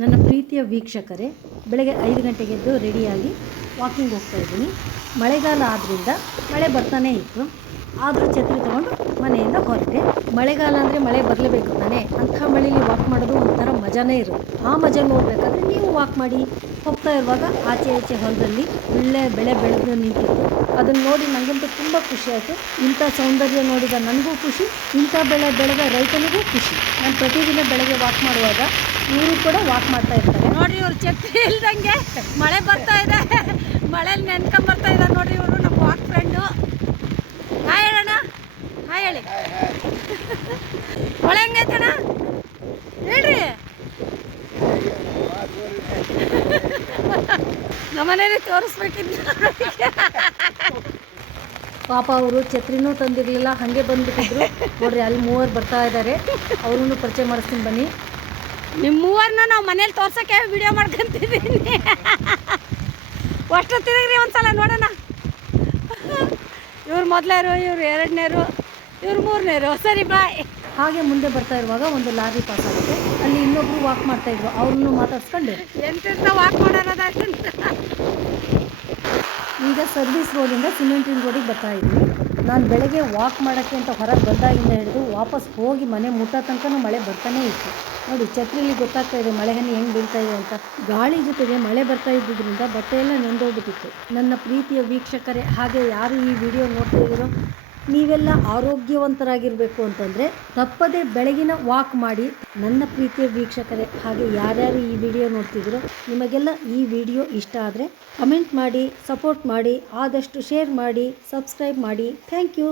ನನ್ನ ಪ್ರೀತಿಯ ವೀಕ್ಷಕರೇ, ಬೆಳಗ್ಗೆ 5 ಗಂಟೆಗೆ ಎದ್ದು ರೆಡಿಯಾಗಿ ವಾಕಿಂಗ್ ಹೋಗ್ತಾ ಇದ್ದೀನಿ. ಮಳೆಗಾಲ ಆದ್ದರಿಂದ ಮಳೆ ಬರ್ತಾನೇ ಇತ್ತು. ಆದರೂ ಛತ್ರಿ ತೊಗೊಂಡು ಮನೆಯಿಂದ ಹೊರಟೆ. ಮಳೆಗಾಲ ಅಂದರೆ ಮಳೆ ಬರಲೇಬೇಕು ತಾನೇ. ಅಂಥ ಮಳೆಯಲ್ಲಿ ವಾಕ್ ಮಾಡೋದು ಒಂಥರ ಮಜಾನೇ ಇರುತ್ತೆ. ಆ ಮಜಾ ನೋಡಬೇಕಾದ್ರೆ ನೀವು ವಾಕ್ ಮಾಡಿ. ಹೋಗ್ತಾ ಇರುವಾಗ ಆಚೆ ಈಚೆ ಹೊಲದಲ್ಲಿ ಒಳ್ಳೆ ಬೆಳೆ ಬೆಳೆದು ನಿಂತಿತ್ತು. ಅದನ್ನು ನೋಡಿ ನನಗಂತೂ ತುಂಬ ಖುಷಿ ಆಯಿತು. ಇಂಥ ಸೌಂದರ್ಯ ನೋಡಿದ ನನಗೂ ಖುಷಿ, ಇಂಥ ಬೆಳೆ ಬೆಳೆದ ರೈತನಿಗೂ ಖುಷಿ. ನಾನು ಪ್ರತಿದಿನ ಬೆಳಗ್ಗೆ ವಾಕ್ ಮಾಡುವಾಗ ಇವರು ಕೂಡ ವಾಕ್ ಮಾಡ್ತಾ ಇರ್ತಾರೆ. ನೋಡ್ರಿ, ಇವ್ರು ಛತ್ರಿ ಇಲ್ದಂಗೆ ಮಳೆ ಬರ್ತಾ ಇದೆ, ಮಳೆಯಲ್ಲಿ ನೆನ್ಕೊಂಬರ್ತಾ ಇದ್ದಾರೆ ನೋಡ್ರಿ. ಇವರು ನಮ್ಮ ವಾಕ್ ಫ್ರೆಂಡು. ಹಾಯ್ ಹೇಳೋಣ, ಹಾಯ್ ಹೇಳಿ. ಮಳೆ ಹೆಂಗೈತಣ್ಣ ಹೇಳ್ರಿ. ನಮ್ಮನೇಲಿ ತೋರಿಸ್ಬೇಕಿದ್ದು. ಪಾಪ ಅವರು ಛತ್ರಿನೂ ತಂದಿರಲಿಲ್ಲ, ಹಾಗೆ ಬಂದುಬಿಟ್ಟಿದ್ರು. ನೋಡ್ರಿ, ಅಲ್ಲಿ ಮೂವರು ಬರ್ತಾ ಇದ್ದಾರೆ. ಅವ್ರನ್ನೂ ಪರಿಚಯ ಮಾಡಿಸ್ತೀನಿ ಬನ್ನಿ. ನಿಮ್ಮ ಮೂವರನ್ನ ನಾವು ಮನೇಲಿ ತೋರ್ಸೋಕ್ಕೆ ವಿಡಿಯೋ ಮಾಡ್ಕೊಂತಿದ್ದೀನಿ. ಅಷ್ಟು ತಿರುಗ್ರಿ ಒಂದ್ಸಲ ನೋಡೋಣ. ಇವ್ರು ಮೊದಲೇರು, ಇವ್ರು ಎರಡನೇರು, ಇವ್ರು ಮೂರನೇರು. ಸರಿ, ಬಾಯ್. ಹಾಗೆ ಮುಂದೆ ಬರ್ತಾ ಇರುವಾಗ ಒಂದು ಲಾರಿ ಪಾಸ್ ಆಗುತ್ತೆ. ಅಲ್ಲಿ ಇನ್ನೊಬ್ರು ವಾಕ್ ಮಾಡ್ತಾಯಿದ್ರು, ಅವ್ರನ್ನೂ ಮಾತಾಡ್ಸ್ಕೊಂಡು ಎಂತೆಂತ ವಾಕ್ ಮಾಡೋದಾಯ್ತು. ಈಗ ಸರ್ವಿಸ್ ರೋಡಿಂದ ಸಿಮೆಂಟಿನ ರೋಡಿಗೆ ಬರ್ತಾ ಇದ್ವಿ. ನಾನು ಬೆಳಗ್ಗೆ ವಾಕ್ ಮಾಡೋಕ್ಕೆ ಅಂತ ಹೊರಗೆ ಬಂದಾಗಿಂದ ಹಿಡಿದು ವಾಪಸ್ ಹೋಗಿ ಮನೆ ಮುಟ್ಟೋ ತನಕ ಮಳೆ ಬರ್ತಾನೇ ಇತ್ತು. ನೋಡಿ, ಛತ್ರಿಲಿ ಗೊತ್ತಾಗ್ತಾ ಇದೆ ಮಳೆ ಹನಿ ಹೆಂಗೆ ಬೀಳ್ತಾ ಇದೆ ಅಂತ. ಗಾಳಿ ಜೊತೆಗೆ ಮಳೆ ಬರ್ತಾ ಇದ್ದಿದ್ದರಿಂದ ಬಟ್ಟೆ ಎಲ್ಲ ನೆಂದೋಗ್ಬಿಟ್ಟಿತ್ತು. ನನ್ನ ಪ್ರೀತಿಯ ವೀಕ್ಷಕರೇ, ಹಾಗೆ ಯಾರು ಈ ವಿಡಿಯೋ ನೋಡ್ತಾ ಇದ್ದೀರೋ ನೀವೆಲ್ಲ ಆರೋಗ್ಯವಂತರಾಗಿರಬೇಕು ಅಂತಂದರೆ ತಪ್ಪದೆ ಬೆಳಗಿನ ವಾಕ್ ಮಾಡಿ. ನನ್ನ ಪ್ರೀತಿಯ ವೀಕ್ಷಕರೇ, ಹಾಗೆ ಯಾರ್ಯಾರು ಈ ವಿಡಿಯೋ ನೋಡ್ತಿದ್ದೀರೋ ನಿಮಗೆಲ್ಲ ಈ ವಿಡಿಯೋ ಇಷ್ಟ ಆದರೆ ಕಮೆಂಟ್ ಮಾಡಿ, ಸಪೋರ್ಟ್ ಮಾಡಿ, ಆದಷ್ಟು ಶೇರ್ ಮಾಡಿ, ಸಬ್ಸ್ಕ್ರೈಬ್ ಮಾಡಿ. Thank you.